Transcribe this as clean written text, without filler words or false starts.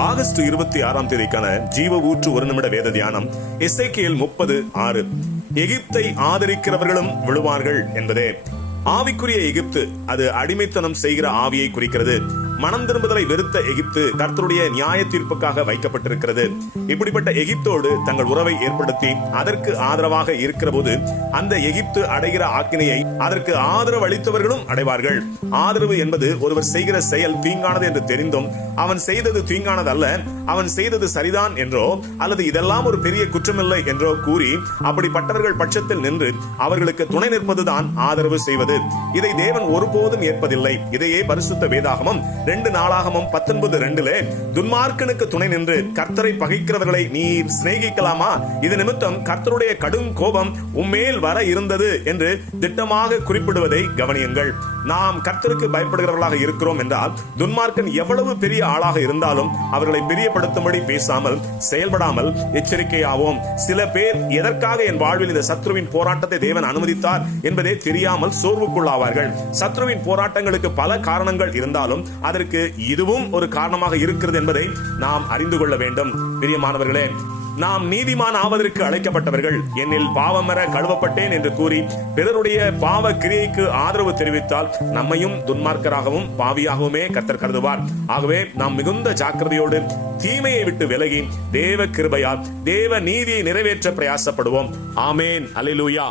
August 26 ஜீவ ஊற்று ஒரு நிமிட வேத தியானம் எசேக்கியேல் 30:6. எகிப்தை ஆதரிக்கிறவர்களும் விழுவார்கள் என்பதே. ஆவிக்குரிய எகிப்து அது அடிமைத்தனம் செய்கிற ஆவியை குறிக்கிறது. மனம் திரும்புதலை வெறுத்த எகிப்து கர்த்தருடைய நியாய தீர்ப்புக்காக வைக்கப்பட்டிருக்கிறது. இப்படிப்பட்ட எகிப்தோடு தங்கள் உறவை ஏற்படுத்தி அதற்கு ஆதரவாக இருக்கிற போது அந்த எகிப்து அடைகிற ஆக்கினையை அதற்கு ஆதரவு அளித்தவர்களும் அடைவார்கள். ஆதரவு என்பது ஒருவர் செய்கிற செயல் தீங்கானது என்று தெரிந்தும் அவன் செய்தது தீங்கானது அல்ல, அவன் செய்தது சரிதான் என்றோ அல்லது இதெல்லாம் ஒரு பெரிய குற்றமில்லை என்றோ கூறி அப்படிப்பட்டவர்கள் பட்சத்தில் நின்று அவர்களுக்கு துணை நிற்பதுதான் ஆதரவு செய்வது. இதை தேவன் ஒருபோதும் ஏற்பதில்லை. இதையே பரிசுத்த வேதாகமம் 2 நாளாகமம் 19:2 துன்மார்க்கனுக்கு துணை நின்று கர்த்தரை பகைக்கிறவர்களை நீர் சிநேகிக்கலாமா? இது நிமித்தம் கர்த்தருடைய கடும் கோபம் உம்மேல் வர இருந்தது என்று திட்டமாக குறிப்பிடுவதை கவனியுங்கள். நாம் கர்த்தருக்கு பயப்படுகிறவர்களாக இருக்கிறோம் என்றால் துன்மார்க்கன் எவ்வளவு பெரிய ஆளாக இருந்தாலும் அவர்களை பிரியப்படுத்தும்படி பேசாமல் செயல்படாமல் எச்சரிக்கையாவோம். சில பேர் எதற்காக என் வாழ்வில் இந்த சத்ருவின் போராட்டத்தை தேவன் அனுமதித்தார் என்பதே தெரியாமல் சோர்வுக்குள்ளாவார்கள். சத்ருவின் போராட்டங்களுக்கு பல காரணங்கள் இருந்தாலும் அதற்கு இதுவும் ஒரு காரணமாக இருக்கிறது என்பதை நாம் அறிந்து கொள்ள வேண்டும். பிரியமானவர்களே, நாம் நீதிமான் ஆவதற்கு அழைக்கப்பட்டவர்கள். என்னில் பாவம் வர கழுவப்பட்டேன் என்று கூறி பிறருடைய பாவ கிரியைக்கு ஆதரவு தெரிவித்தால் நம்மையும் துன்மார்க்கராகவும் பாவியாகவுமே கர்த்தர் கருதுவார். ஆகவே நாம் மிகுந்த ஜாக்கிரதையோடு தீமையை விட்டு விலகி தேவ கிருபையால் தேவ நீதியை நிறைவேற்ற பிரயாசப்படுவோம். ஆமேன். அல்லேலூயா.